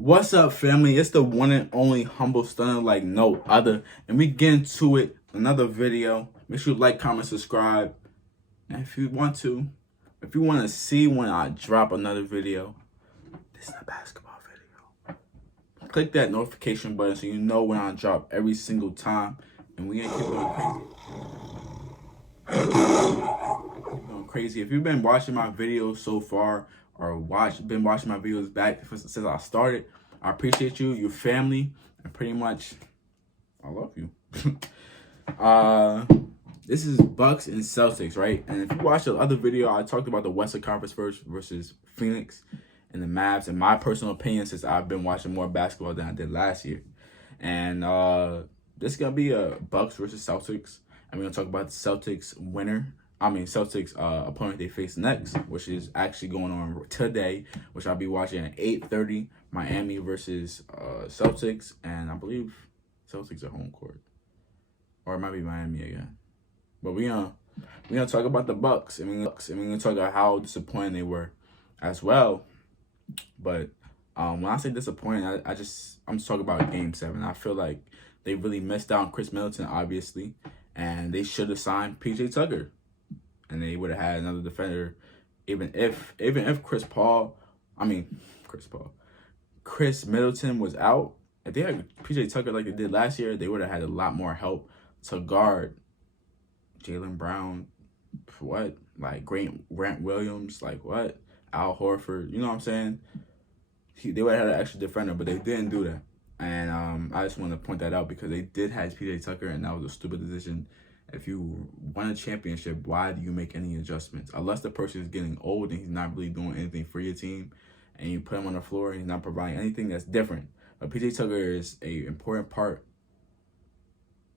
What's up, family? It's the one and only Humble Stunner like no other. And we get into it. Another video. Make sure you like, comment, subscribe. And if you want to see when I drop another video, this is a basketball video. Click that notification button so you know when I drop every single time. And we ain't keep going crazy. If you've been watching my videos so far, or been watching my videos back since I started, I appreciate you, your family, and pretty much I love you. This is Bucks and Celtics, right? And if you watch the other video, I talked about the Western Conference versus Phoenix and the Mavs, and my personal opinion, since I've been watching more basketball than I did last year. And this is gonna be a Bucks versus Celtics. I'm gonna talk about the Celtics opponent they face next, which is actually going on today, which I'll be watching at 8:30. Miami versus Celtics, and I believe Celtics are home court, or it might be Miami again. But we're gonna talk about the Bucks, and we're gonna talk about how disappointing they were, as well. But when I say disappointing, I'm just talking about Game 7. I feel like they really missed out on Chris Middleton, obviously, and they should have signed PJ Tucker. And they would have had another defender, even if Chris Middleton was out. If they had PJ Tucker like they did last year, they would have had a lot more help to guard Jaylen Brown, what, like Grant Williams, like what, Al Horford. You know what I'm saying? They would have had an extra defender, but they didn't do that. And I just want to point that out because they did have PJ Tucker, and that was a stupid decision. If you won a championship, why do you make any adjustments? Unless the person is getting old and he's not really doing anything for your team, and you put him on the floor and he's not providing anything, that's different. But PJ Tucker is an important part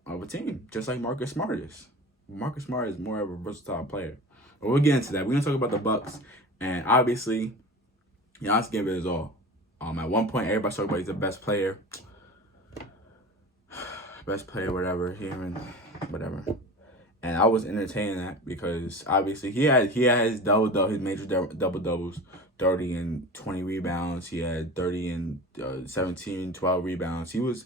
of a team, just like Marcus Smart is. Marcus Smart is more of a versatile player. But we'll get into that. We're going to talk about the Bucks. And obviously, Giannis gave it his all. At one point, everybody talked about he's the best player. Whatever. Whatever. And I was entertaining that because obviously he had his his major double doubles, 30 and 20 rebounds. He had 30 and 17, 12 rebounds. He was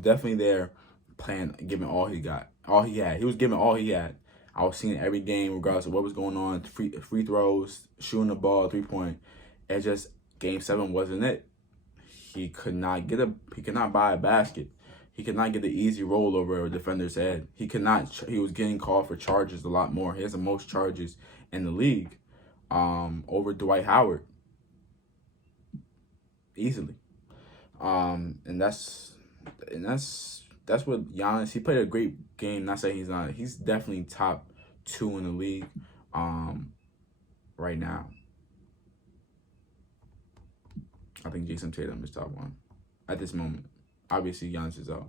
definitely there, playing, giving all he had. He was giving all he had. I was seeing every game, regardless of what was going on. Free throws, shooting the ball, 3-point. It just Game 7 wasn't it. He could not buy a basket. He could not get the easy roll over a defender's head. He was getting called for charges a lot more. He has the most charges in the league, over Dwight Howard, easily. And that's what Giannis. He played a great game. Not saying he's not. He's definitely top 2 in the league, right now. I think Jason Tatum is top 1 at this moment. Obviously, Giannis is out.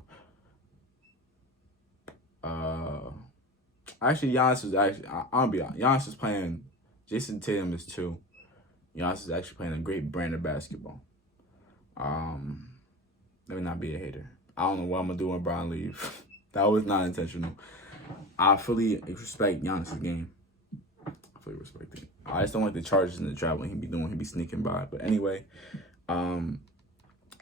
Actually, Giannis is actually. I'll be honest. Giannis is playing. Jason Tatum is 2. Giannis is actually playing a great brand of basketball. Let me not be a hater. I don't know what I'm gonna do when Brian leaves. That was not intentional. I fully respect Giannis' game. I fully respect it. I just don't like the charges and the traveling he be sneaking by. But anyway,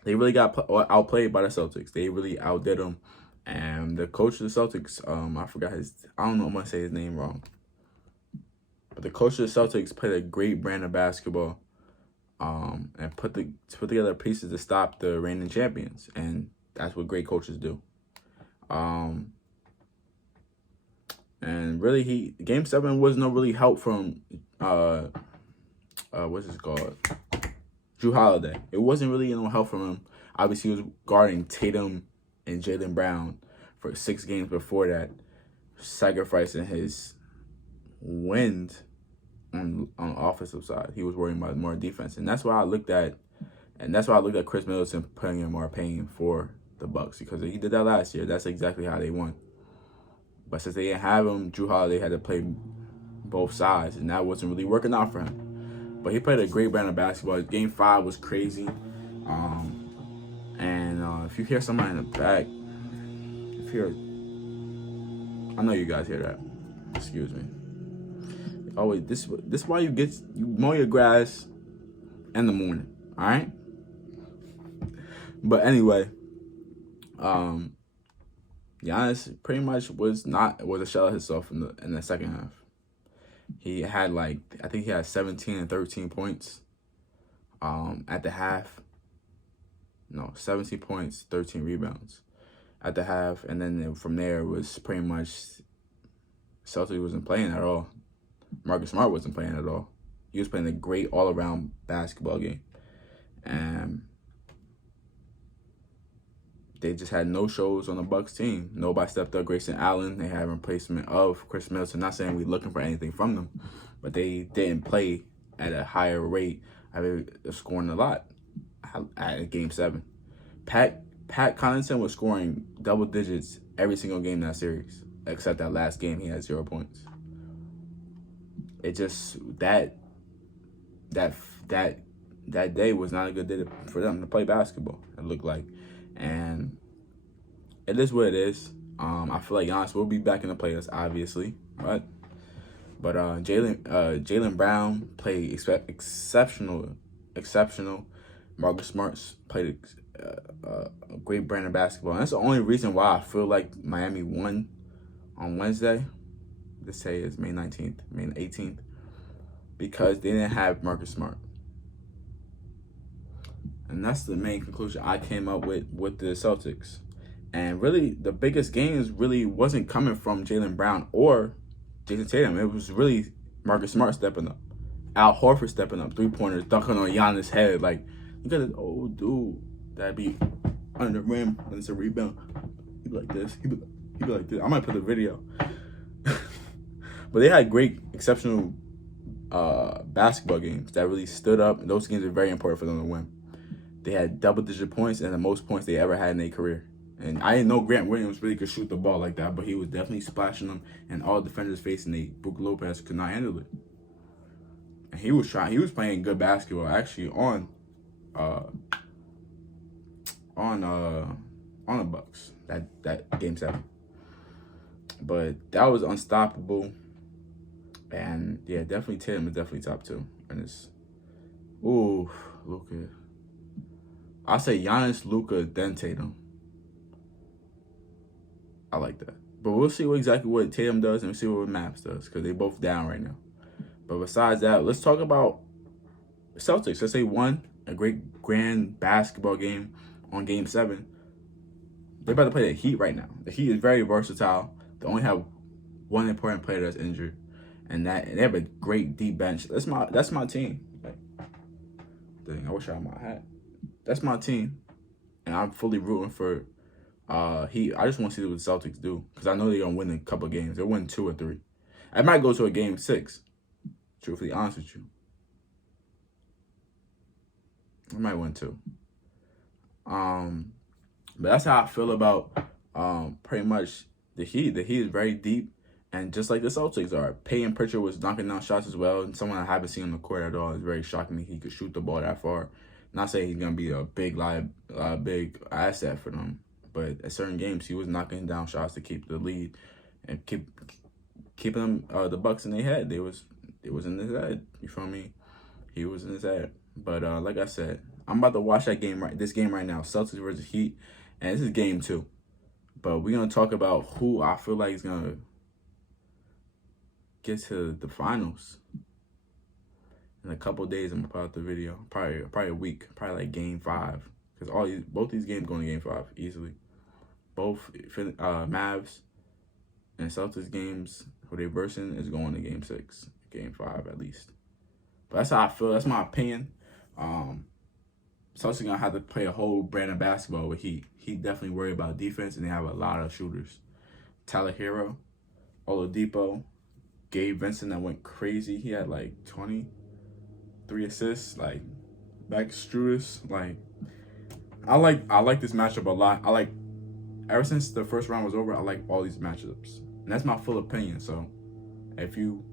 they really got outplayed by the Celtics. They really outdid them. And the coach of the Celtics, I don't know, I'm going to say his name wrong. But the coach of the Celtics played a great brand of basketball, and put together pieces to stop the reigning champions. And that's what great coaches do. And really, Game 7 was no really help from, what's this called? Jrue Holiday. It wasn't really no help from him. Obviously, he was guarding Tatum and Jaylen Brown for 6 games before that, sacrificing his wins on the offensive side. He was worrying about more defense, and that's why I looked at Chris Middleton putting in more pain for the Bucks, because he did that last year. That's exactly how they won. But since they didn't have him, Jrue Holiday had to play both sides, and that wasn't really working out for him. But he played a great brand of basketball. Game 5 was crazy. If you hear somebody in the back, I know you guys hear that. Excuse me. Always, this is why you mow your grass in the morning. All right. But anyway, Giannis pretty much was a shell of himself in the second half. He had I think he had 17 and 13 points at the half. No, 17 points, 13 rebounds at the half, and then from there it was pretty much Celtics wasn't playing at all. Marcus Smart wasn't playing at all. He was playing a great all-around basketball game. And they just had no shows on the Bucks team. Nobody stepped up. Grayson Allen, they had a replacement of Chris Middleton. Not saying we're looking for anything from them, but they didn't play at a higher rate. They're scoring a lot at Game 7. Pat Connaughton was scoring double digits every single game in that series, except that last game he had 0 points. It just that day was not a good day for them to play basketball, it looked like. And it is what it is. I feel like Giannis will be back in the playoffs, obviously. But Jaylen Brown played exceptional. Marcus Smart played a great brand of basketball. And that's the only reason why I feel like Miami won on Wednesday. Let's say it's May 19th, May 18th. Because they didn't have Marcus Smart. And that's the main conclusion I came up with the Celtics. And really, the biggest gains really wasn't coming from Jaylen Brown or Jason Tatum. It was really Marcus Smart stepping up. Al Horford stepping up, three-pointers, dunking on Giannis' head. Like, look at this old dude that be under the rim when it's a rebound. He be like this. He be like this. I might put the video. But they had great, exceptional basketball games that really stood up. And those games are very important for them to win. They had double-digit points and the most points they ever had in their career. And I didn't know Grant Williams really could shoot the ball like that, but he was definitely splashing them, and all defenders facing Brook Lopez could not handle it. And he was playing good basketball actually on the Bucks that Game 7. But that was unstoppable. And yeah, definitely Tatum is definitely top 2. And it's Luka. I say Giannis, Luka, then Tatum. I like that. But we'll see exactly what Tatum does and we'll see what Mavs does, because they're both down right now. But besides that, let's talk about Celtics. Let's say won a great grand basketball game on Game 7. They're about to play the Heat right now. The Heat is very versatile. They only have one important player that's injured, and they have a great deep bench. That's my team. Like, dang, I wish I had my hat. That's my team, and I'm fully rooting for Heat. I just want to see what the Celtics do, because I know they're gonna win a couple games. They'll win 2 or 3. I might go to a Game 6. Truthfully honest with you, I might win 2. But that's how I feel about pretty much the Heat. The Heat is very deep, and just like the Celtics are. Peyton Pritchard was knocking down shots as well, and someone I haven't seen on the court at all. It's very shocking me he could shoot the ball that far. Not saying he's gonna be a big big asset for them, but at certain games he was knocking down shots to keep the lead and keeping them the Bucks in their head. It was in his head. You feel me? He was in his head. But like I said, I'm about to watch this game right now, Celtics versus Heat, and this is Game 2. But we're gonna talk about who I feel like is gonna get to the finals. In a couple of days, I'm gonna put out the video. Probably a week. Probably like Game 5, because both these games going to Game 5 easily. Both Mavs and Celtics games who they versing is going to Game 6, Game 5 at least. But that's how I feel. That's my opinion. Celtics gonna have to play a whole brand of basketball with Heat. He definitely worried about defense, and they have a lot of shooters. Tyler Hero, Oladipo, Gabe Vincent that went crazy. He had like 23 assists. Like back Strudis. Like I like this matchup a lot. Ever since the first round was over, I like all these matchups, and that's my full opinion. So if you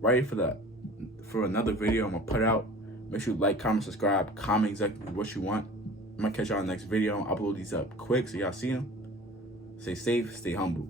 ready for another video I'm gonna put out, make sure you like, comment, subscribe, comment exactly what you want. I'm gonna catch y'all in the next video. I'll upload these up quick so y'all see them. Stay safe, stay humble.